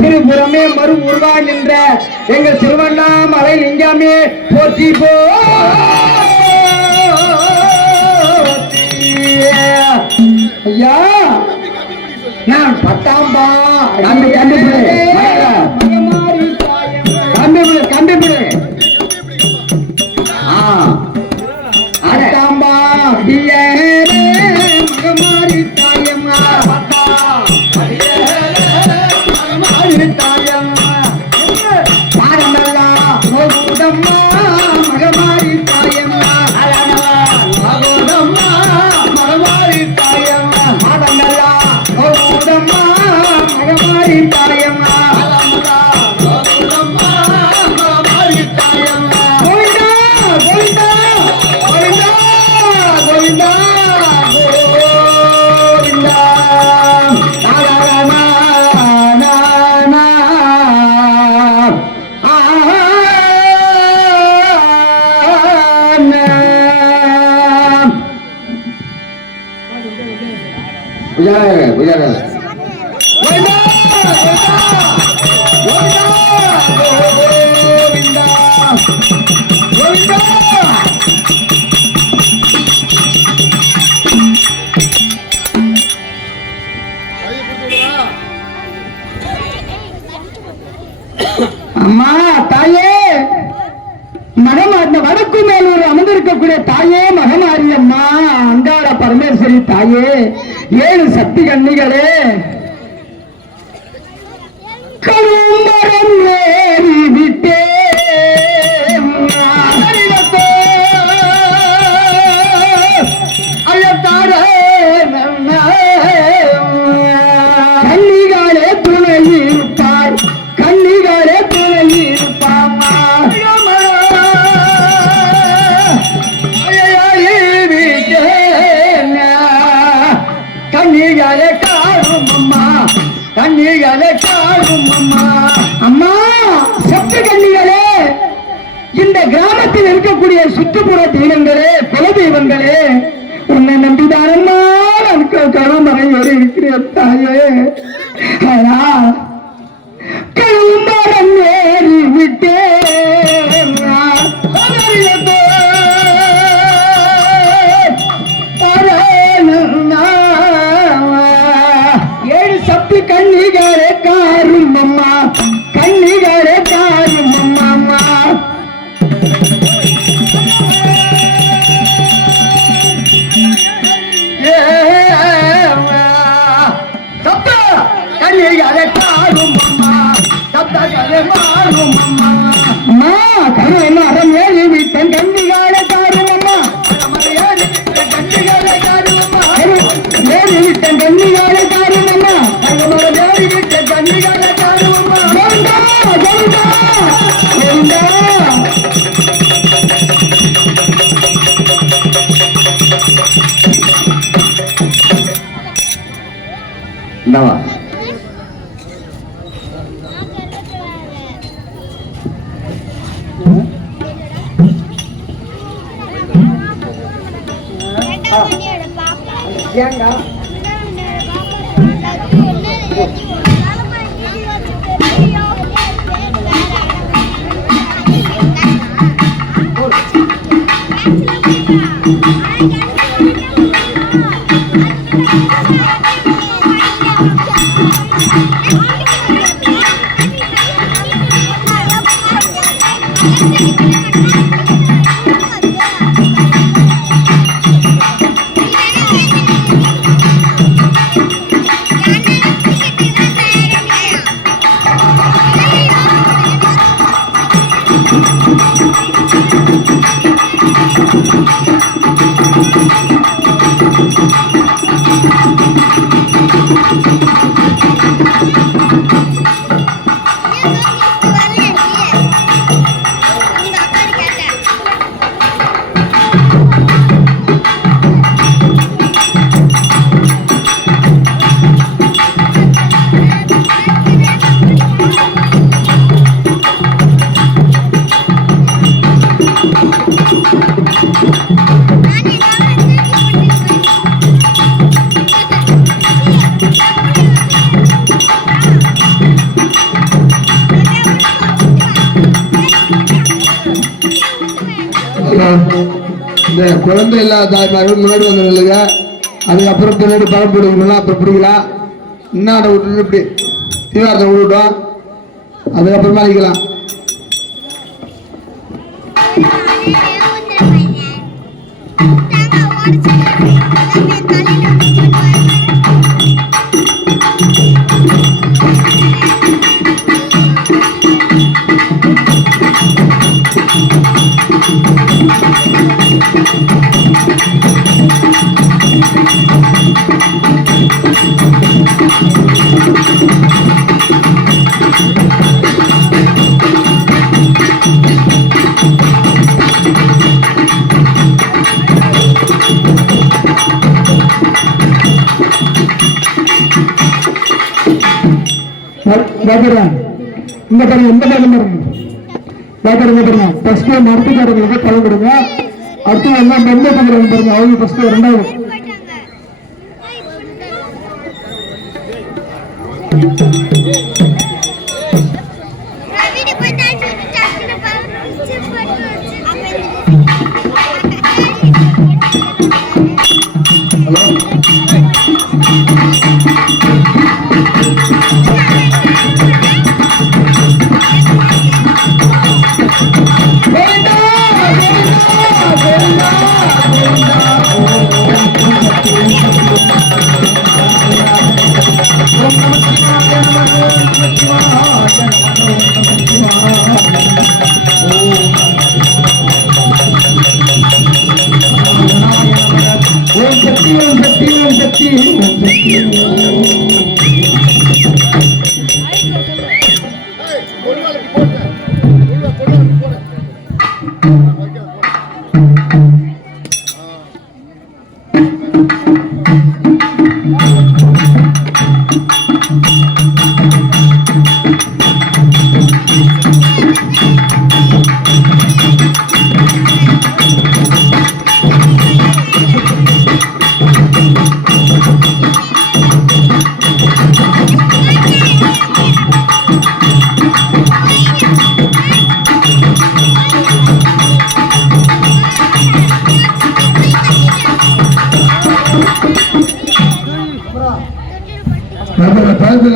திருபுறமே மறு உருவா நின்ற எங்கள் திருவண்ணாமலை லிங்கமே போற்றி போ ஐயா நான் பத்தாம்பா கண்டுபிடு அட்டாம்பா மகமாரி தாயம்மா மகமாரி தாயம்மா மகமாரி தாயம்மா மகமாரி தாயம்மா அம்மா தாயே வடக்கு மேலூர் அமர்ந்திருக்கக்கூடிய தாயே மகமாரியம்மா அங்காள பரமேஸ்வரி தாயே 7 சக்தி கன்னிகளே கரும்பரம் ஏறி விட்டே கன்னிகாலே துணை இருப்பார் கன்னிகாலே துணை இருப்பாமா கன்னிகாலே காடும் அம்மா கன்னிகாலே காடும் அம்மா அம்மா சப்த கன்னிகளே இந்த கிராமத்தில் இருக்கக்கூடிய சுற்றுப்புற தெய்வங்களே குல தெய்வங்களே உன்னை நம்பிதானம்மா எனக்கு கருமறை வரை இருக்கிறேன் தாயே கருமரம் ஏறி விட்டேன் ஏழு சப்தி கன்னிகாரே காரும் அம்மா கன்னிகாரே காரும் அம்மா சப்த கன்னிகாரே காரும் அம்மா சப்த கலை மாறும் அம்மா அம்மா கருணை அறம் ஏறி விட்டேன் கன்னிகாரே காரும் அம்மா கன்னிகாரே காரும் அம்மா ஏறி விட்டேன் கன்னிகாரே காரும் அம்மா ஏறி விட்டேன் கன்னிகாரே காரும் அம்மா கோவிந்தா கோவிந்தா கோவிந்தா நவா ஏங்க இந்த குழந்தை இல்லாத தாய்மார்கள் முன்னாடி வந்துருங்க. அதுக்கப்புறம் பின்னாடி பழம் பிடிக்கணும். அப்புறம் பிடிக்கலாம். இன்னாட விட்டு இப்படி தீவாரத்தை விட்டுட்டோம். அதுக்கப்புறமா அடிக்கலாம். இந்த பாருங்க, இந்த பாருங்க டாக்டர் என்ன பாருங்க, ஃபர்ஸ்ட் மருத்துவக்காரங்களுக்கு பழம் கொடுங்க. அடுத்து எல்லாம் மெம்பர் பண்ணுறாங்க பாருங்க, அவங்க ஃபர்ஸ்ட் ரெண்டாவது.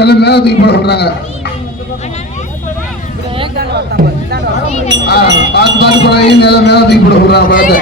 எல்லாம் மேல தூக்கி போட சொல்றாங்க. பார்த்து பார்த்து போறாங்க, எல்லாம் மேல தூக்கி போட சொல்றாங்க பழத்தை.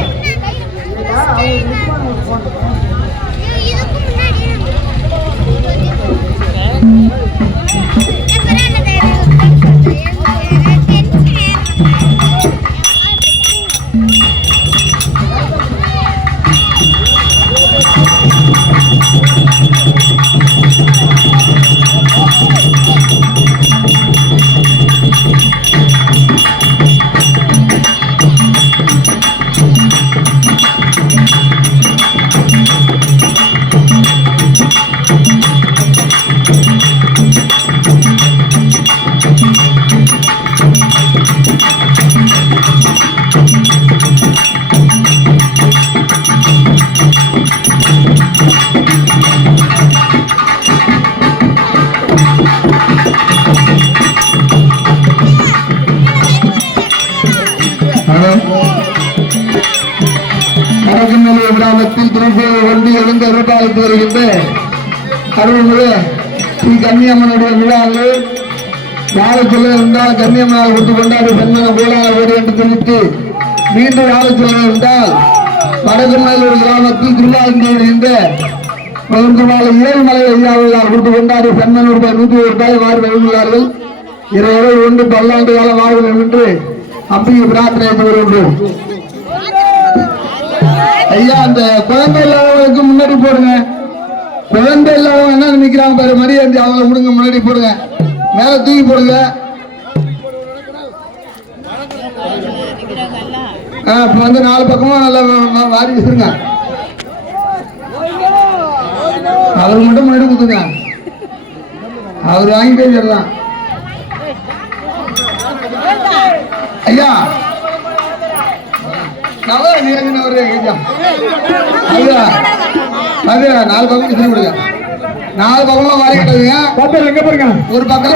கிராமத்தில் திருப்பூர் ஒன்றி எழுந்த விவசாயத்து வருகின்ற அருள்மிகு ஸ்ரீ கன்னியம்மனுடைய விழாவில் வாழச்சொல்ல இருந்தால் கன்னியம்மனால் கொண்டு கொண்டாடி பெண்மன கோலாக ஓடி என்று தெரிவித்து மீண்டும் வாழச்சொல்ல இருந்தால் வடகுமலையூர் கிராமத்தில் திருவாரூர் என்ற 7 மலை ஐயாவிலார் கொண்டு கொண்டாடி பெண்மனுடைய 101 ரூபாய் வாரி வழங்குகிறார்கள். 21 பல்லாண்டு கால வாழ்வு என்று அம்பிகை பிரார்த்தனை வருகின்றோம். ஐயா அந்த குழந்தை இல்லாதவங்களுக்கு முன்னாடி போடுங்க. குழந்தை இல்லாதவங்க என்ன நினைக்கிறாங்க பாரு, மரியாதை அவங்களை விடுங்க, முன்னாடி போடுங்க, மேல தூக்கி போடுங்க. இப்ப வந்து 4 பக்கமும் நல்லா வாரி வச்சிருங்க. அவருக்கு மட்டும் முன்னாடி கொடுத்துங்க, அவர் வாங்கி பேசிடலாம். ஐயா நவர நிரஞ்சனவர் ஐயா அது 4 பக்கம் வச்சு கொடுங்க. 4 பக்கமா வாரி கட்டுங்க. எங்க பாருங்க, ஒரு பக்கம்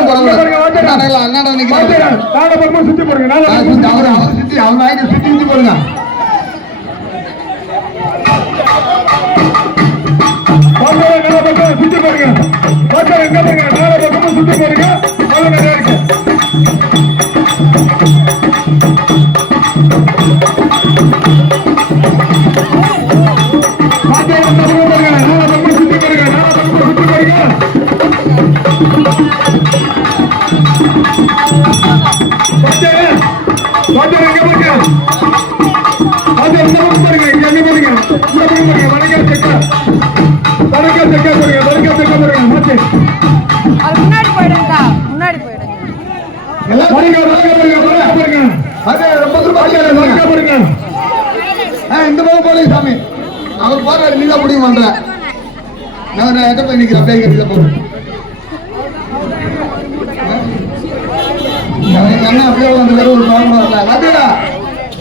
அண்ணாட நிக்கிறேன். 4 பக்கமும் சுத்தி போடுங்க. அவர் சுத்தி அவங்க வாங்கி சுத்தி சுத்தி போடுங்க. சுத்தி போடுங்க. எங்க பாருங்க, 4 பக்கமும் சுத்தி போடுங்க. அவ்வளவு நிறைய இருக்கு. முன்னாடி போயிடுங்க, முன்னாடி போயிடுங்க. இந்த பக்கம் போடுங்க சாமி, அவர் போறாரு, நீதான் முடிவு பண்ற. நான் எட்ட போய் நிக்கிறேன், பேங்க போறேன். அப்படியே வந்து ஒரு பாடம் வரல.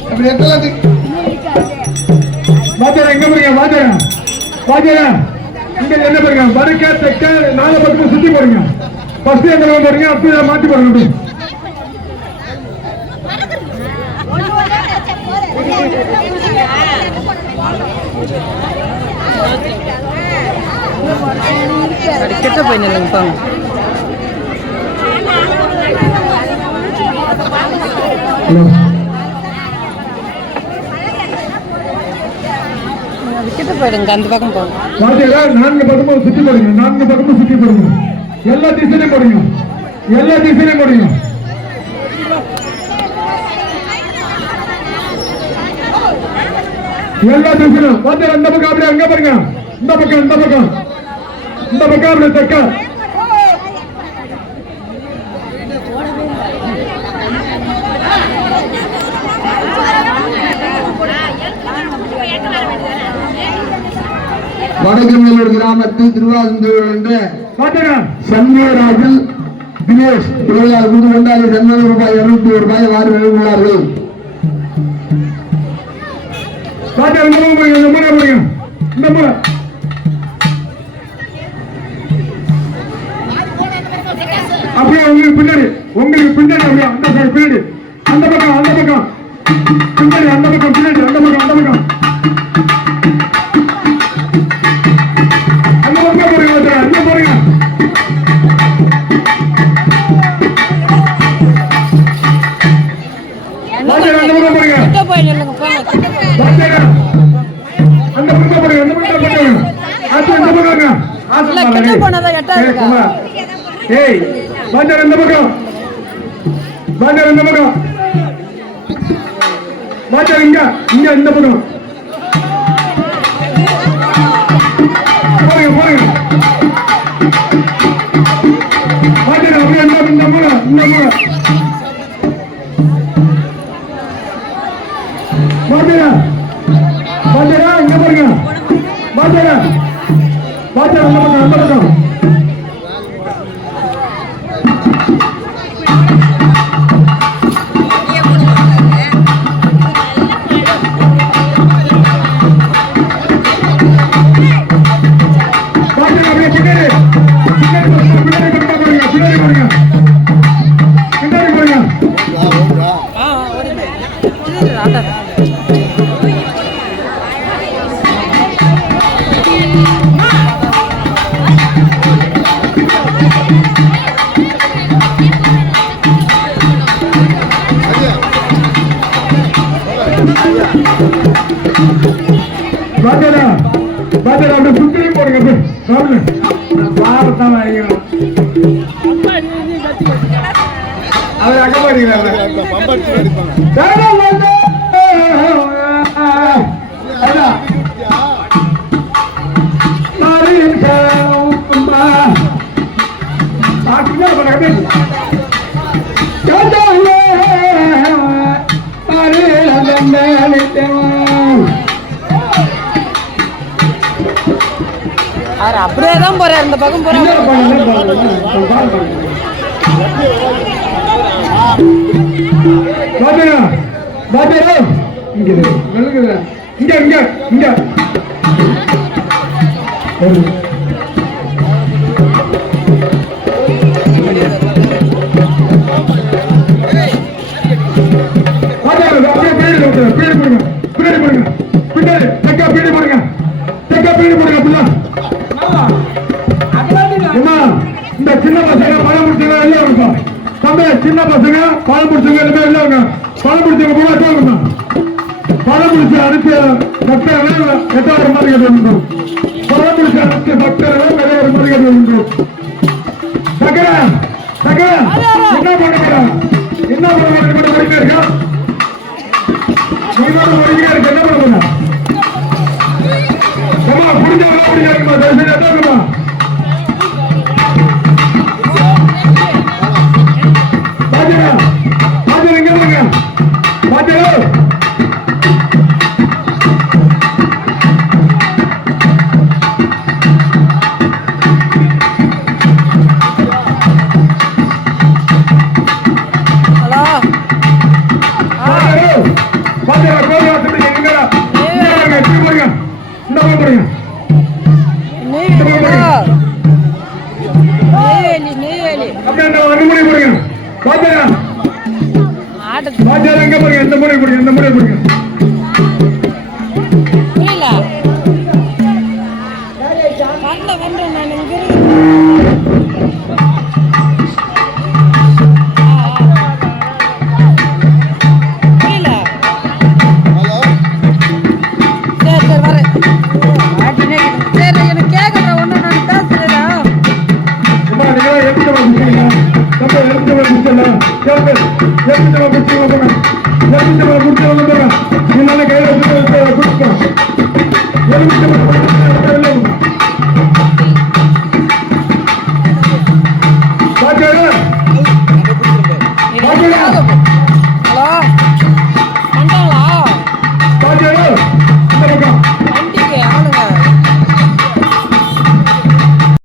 அப்படி எட்டலாம் வாத்தியாரா எங்க போறீங்க? வாத்தியாரா இங்க என்ன பாருங்க, வடக்க தெற்க 4 பக்கமும் சுத்தி போறீங்க. ஃபர்ஸ்ட் எங்க போறீங்க, அப்படியே மாத்தி போறீங்க. கெட்ட பையன் இல்லைங்க கிட்ட போயிடுங்க, அந்த பக்கம் போங்க. 4 பக்கமும் சுத்தி போடுங்க. 4 பக்கமும் சுத்தி போடுங்க. எல்லா திசையிலும் போடுங்க. எல்லா திசையிலும் போடுங்க. எல்லா திசையிலும் வாத்தியார் அந்த பக்கம் அப்படியே அங்க பாருங்க. இந்த பக்கம் இந்த பக்கம் இந்த பக்கம் அப்படியே தெற்க. வடகமேலூர் கிராமத்தில் திருவாரூர் என்ற சண்முகராஜன் தினேஷ் இவர்களால் குடு கொண்டாடி ரூபாய் 201 வாரி வழங்கியுள்ளார்கள். அப்படியே உங்களுக்கு பின்னாடி அப்படியே அந்த சைடு பின்னாடி அந்த பக்கம் பின்னாடி அந்த பக்கம் பின்னாடி அந்த பக்கம் போடுங்க. அங்க போடுங்க. ஏய் வாத்தியார் இந்த பக்கம், வாத்தியார் இந்த பக்கம், வாத்தியார் இங்க இந்த பக்கம் போறீங்க போறீங்க. வாத்தியார் அப்படியே இந்த மூல வாத்தியாரா இங்க போறீங்க. வாத்தியார் அந்த பக்கம் அப்படி சுத்தியும் போடுங்க. பாரத்தான் அவர் அங்க போறீங்களா? அவர் அப்படியே தான் போறாரு, இந்த பக்கம் போறாரு. இந்த சின்ன பசங்க பழம் முடிச்சவங்க எல்லாம் இருக்கும். தம்பி சின்ன பசங்க பழம் முடிச்சவங்க எல்லாமே இல்லைங்க. பழம் முடிச்சவங்க கூட சொல்லுங்க. பழம் முடிச்ச அனுப்பிய பக்தர்கள் 8000 மாதிரி கட்டணும். பழம் முடிச்ச அனுப்பிய பக்தர்கள் 7000 மாதிரி கட்டணும். சக்கர சக்கர என்ன பண்ணுங்க? என்ன பண்ணுங்க? ஒழுங்கா இருக்கா? நீங்களோட ஒழுங்கா இருக்கு. என்ன பண்ணுங்க? அம்மா புரிஞ்சவங்க அப்படியா இருக்குமா? தயவுசெய்து என்ன இருக்குமா? எலுமிச்சை